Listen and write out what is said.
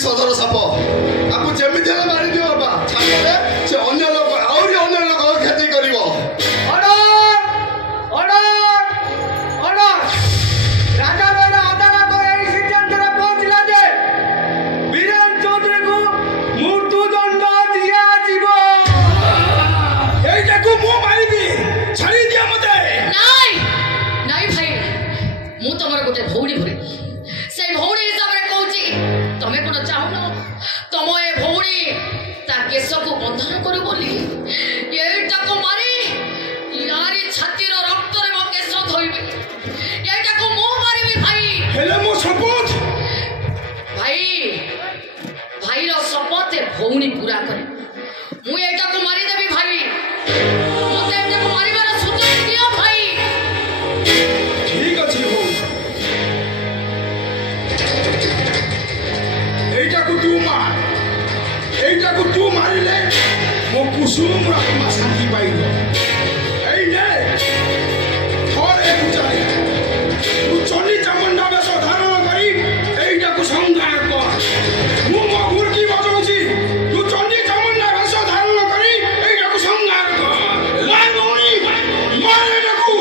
सदर साप आपको जमी मारी दियो बाबा छाड़े से अन्य लोग आहरी अन्य लोग क्षति कर राजा भाई अदालत यही सिद्धांत पहुंचला जे बीरेन चौधरी को मृत्युदंड दिया जीव एटाकू मु मारिबी छाड़ी दिया मते नाई नाई भाई मु तमर गोटे भौणी भरी से भौणी हिसाब रे कहूची तमे कोन चाहुन तम ए भौणी ता केस को बंधन करू बोली एटाको मारी यारी छातीर रक्त रे मो केस धोइबी एटाको मु मारिबी भाई हेले मो शपथ भाई भाई रो शपथ ए भौणी पूरा करे मु एटाको मारी देबी भाई मते एटाको मारिबार सुযোগ दियो भाई ठीक अछि हो एटाको तू मारिले मो कुसुम आत्मा शांति पाइबो एई ने थोड़े बुझाई तू चली चामुंडा बेस धारण करी एटाको संहार कर मु मो मुर्गी बजौची तू चली चामुंडा बेस धारण करी एटाको संहार कर मार बोनी मार एटाको